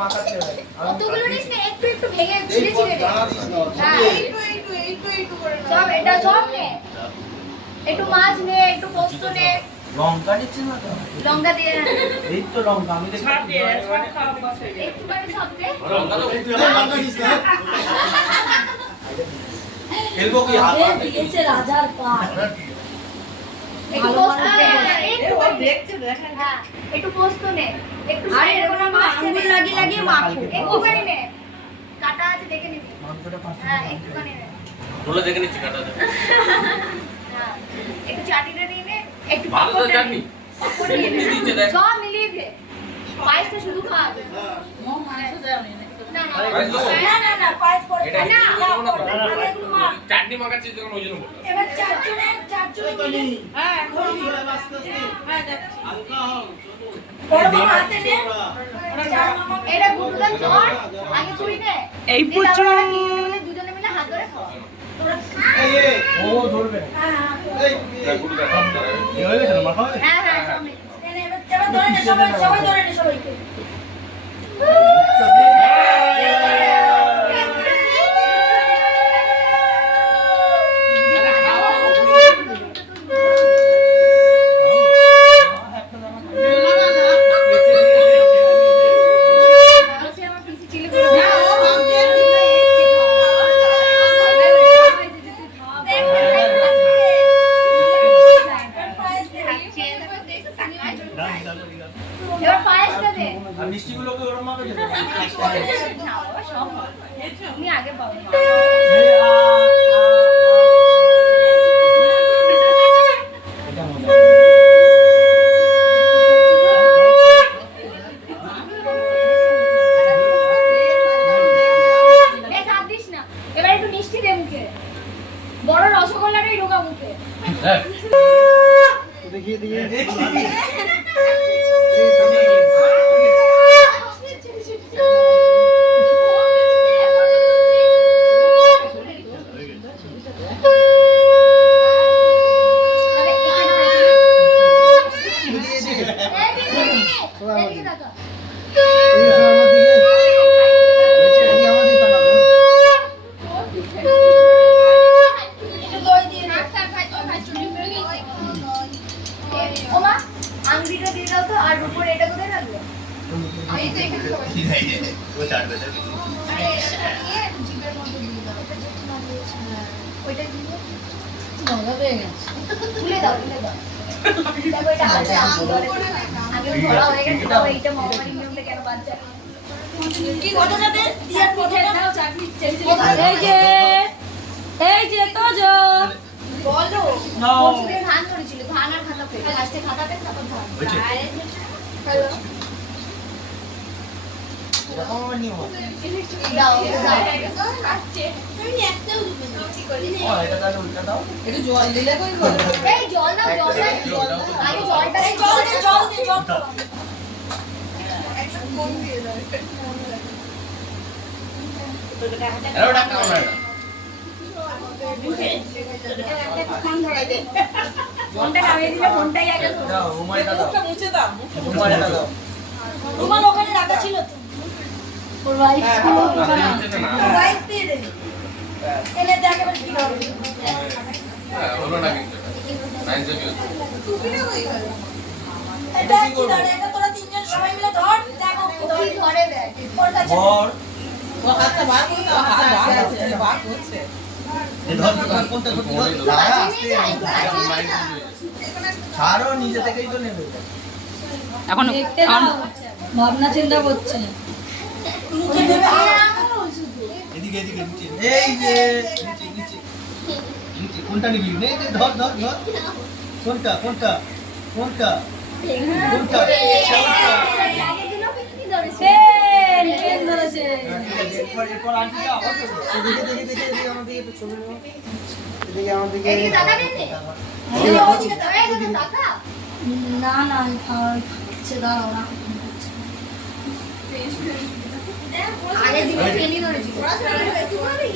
অতগুলো নিস না, একটু একটু ভেঙে ছিঁড়ে ছিঁড়ে দে। হ্যাঁ একটু করে না। সব এটা সব নে। একটু মাছ নে, একটু পোস্ত নে। লঙ্কা নিচ্ছিস না তো? লঙ্কা দিয়ে না। এই তো লঙ্কা আমি দেখি। ছাড় দিয়ে, সব খারাপ বাস হয়ে গেছে। একটু করে সব দে। লঙ্কা তো তুই লঙ্কা নিস না। খেলবো কি হাত দিয়েছে রাজার পাট। একটু পোস্ত নে, একটু করে দেখছে দেখেন। হ্যাঁ একটু পোস্ত নে, একটু সাইডে কোনো মাছ আঙুল লাগিয়ে লাগিয়ে মাখো। একটু করে নে। কাটা আছে দেখে নিবি। হ্যাঁ একটু করে নে। তোলে দেখে নিচ্ছি কাটা দে। হ্যাঁ একটু চাটনিটা নিয়ে নে, একটু ভালো তো পাঁপড় চাটনি। পাঁপড় নিয়ে নে। মিলিয়ে দে। সব মিলিয়ে দে। পায়েসটা শুধু খাওয়াবে। মাংস দাও নি। না না পায়েস দেবো? না পায়েস পরে। এটা না, এগুলো মাখ। চাটনি মাখাচ্ছিস যখন ওই জন্য বললাম। এবার চারজনে মিলে। হ্যাঁ হ্যাঁ দেখ। বড় মামা হাতে নে। চার মামা এটা গুটুদান ধর, আগে তুই নে। এই দিয়ে পুচু। তারপর আমরা দুজনে মিলে হাত ধরে খাওয়া। তোরা খা। ও ধরবে। যা গুরু দেখা। এই হয়ে গেছে না মাখা? হ্যাঁ হ্যাঁ সব মিলে। এবার ধরে নে সবাই ধরে নে সবাইকে। বলছি আমার পিসি চিলি করে দাও। এবার পায়েসটা দে। আর মিষ্টিগুলোকে ওরম মাখা যেতে। না বাবা সব হবে। তুমি আগে পাও। এটা মজা। এই চাপ দিস না। এবার একটু মিষ্টি দে মুখে। বড় রসগোল্লাটাই ঢোকা মুখে। দেখিয়ে দিয়ে। তাহলে এখানে এদিকে তাকা। দই দিয়ে নে। ওমা আংটিটা দিয়ে দাও তো, আর উপরে এটা কোথায় রাখবো? এই তো এখানে সবাই। ও চাটবে। আরে এটা নিয়ে জিভের মধ্যে দিয়ে দাও। এটা যেটা বানিয়েছি। ওইটা দিয়ে মজা পেয়ে গেছে। তুলে দাও, তুলে দাও। দেখো এটা আছে আগে বলা হয়ে গেছে, তাও এইটা মহামারী নিয়মটা কেন বাচ্চা? কি কথা যাবে? দিয়ে পথে দাও চাটনি চেঞ্জ। এই যে তোজো। বলো নাও। পরশুদিন ধান ধরেছিল, ধান আর খাতা পেয়ে লাস্টে খাতাতে তারপর ধান। হয়েছে? হ্যালো এরকম আমার নিয়ম আছে। দাও দাও। ও, এটা তাহলে উল্টা দাও। এই জল দাও, জল দাও। আগে জলটা এই জল দে জল দে জল। এরো ডাক্তার আমরা এটা। ফোনটা নামিয়ে দিলে ফোনটাই আগে ধরো। দাও, রুমালটা দাও। মুছে দাও। রুমালটা দাও। রুমাল ওখানে রাখা ছিল তো। ওর ওয়াইফ আর দিচ্ছে না। রাইস দিয়ে দে। এনে দেখ এবার কি হবে। হ্যাঁ, হলো না কিন্তু। নাইন সেভি হচ্ছে। এটা কি ধরে? এটা তোরা তিনজন সবাই মিলে ধর। দেখো কি ধরে। কি ধরে দেয়? ওর কাছে বর। ও হাতটা বার করে দাও, হাত বার আছে, বার করছে। এই ধর, ধর, কোনটা ধরতে হবে? দাঁড়া, আস্তে। ছাড়ো, নিজে থেকেই তো নেবে। এখন দেখতে দাও। ভাবনা চিন্তা করছে। নিচে দেবে। এদিকে, এদিকে, নিচে। এই যে, নিচে, নিচে। নিচে, কোনটা নিবি? নে, নে, ধর, ধর, ধর। কোনটা, কোনটা, কোনটা, কোনটা? আগে দিল কি ধরেছে? ট্রেন ধরেছে। এরপর আন্টিটা আবার করবে। এদিকে, এদিকে, এদিকে, এদিকে, আমার দিকে একটু ছবি নাও। এদিকে, আমার দিকে। এদিকে তাকা দেন নে। ওদিকে তাকা, এদিকে তাকা। না না খাচ্ছে দাঁড়াও না। আগে দিল ট্রেনই ধরেছিল। কি হবে?